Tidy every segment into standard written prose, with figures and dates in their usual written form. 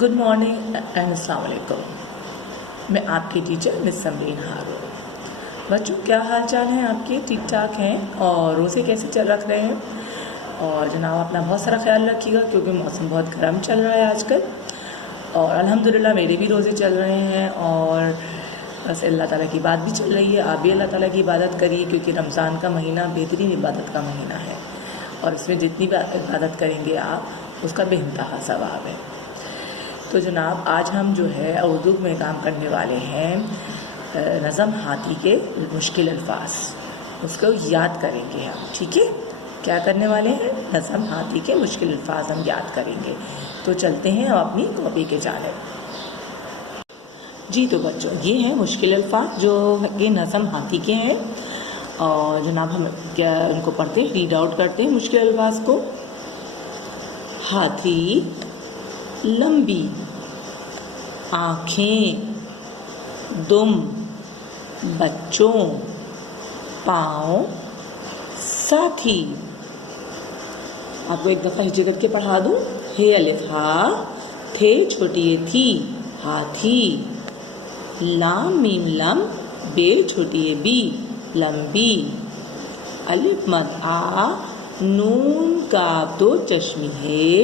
Good morning and अस्सलाम वालेकुम। मैं आपकी टीचर मिस समरीन हारून। बच्चों, क्या हाल चाल हैं आपके? ठीक ठाक हैं? और रोज़े कैसे चल रख रहे हैं? और जनाब अपना बहुत सारा ख्याल रखिएगा क्योंकि मौसम बहुत गर्म चल रहा है आजकल। और अल्हम्दुलिल्लाह मेरे भी रोज़े चल रहे हैं और बस अल्लाह ताला की बात भी चल रही है। आप भी अल्लाह ताला की इबादत करिए क्योंकि रमज़ान का महीना बेहतरीन इबादत का महीना है और इसमें जितनी भी इबादत करेंगे आप उसका बेइंतहा सवाब है। तो जनाब आज हम जो है उर्दू में काम करने वाले हैं नज़म हाथी के मुश्किल अल्फाज, उसको याद करेंगे हम। ठीक है, क्या करने वाले हैं? नज़म हाथी के मुश्किल अल्फाज हम याद करेंगे। तो चलते हैं हम अपनी कॉपी के जानिब। जी तो बच्चों, ये हैं मुश्किल अल्फाज जो ये नज़म हाथी के हैं। और जनाब हम क्या उनको पढ़ते हैं, रीड आउट करते हैं मुश्किल अल्फाज को। हाथी, लंबी आँखें, दुम, बच्चों, पाँव, साथी। आपको एक दफ़ा हिज्जे करके पढ़ा दूँ। हे अलिफ हा, थे छोटी ये थी, हाथी। लाम मीम लम, बे छोटी ये बी, लंबी। अलिफ मद आ, नून काफ दो चश्मी है,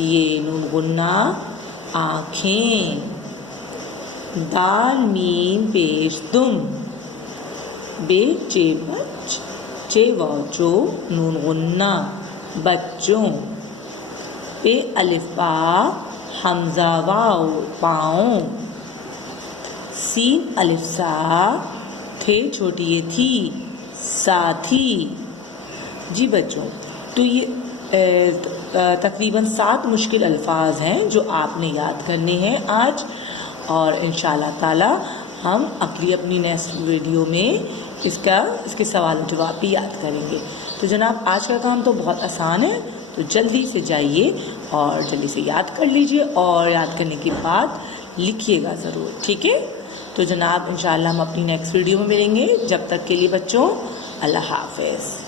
ये नून गुन्ना आँखें। दाल मीम पेश दुम, बे चे बच, चे वाचो नून गुन्ना बच्चों। पे अलिफ बा, हमजा वाओ पाँव। सीन अलिफ सा, थे छोटी ये थी, साथी। जी बच्चों, तो ये तकरीबन 7 मुश्किल अल्फाज हैं जो आपने याद करने हैं आज। और इंशाल्लाह ताला हम अपनी नेक्स्ट वीडियो में इसके सवाल जवाब भी याद करेंगे। तो जनाब आज का काम तो बहुत आसान है, तो जल्दी से जाइए और जल्दी से याद कर लीजिए और याद करने के बाद लिखिएगा ज़रूर। ठीक है, तो जनाब इंशाल्लाह हम अपनी नेक्स्ट वीडियो में मिलेंगे। जब तक के लिए बच्चों, अल्लाह हाफ़िज़।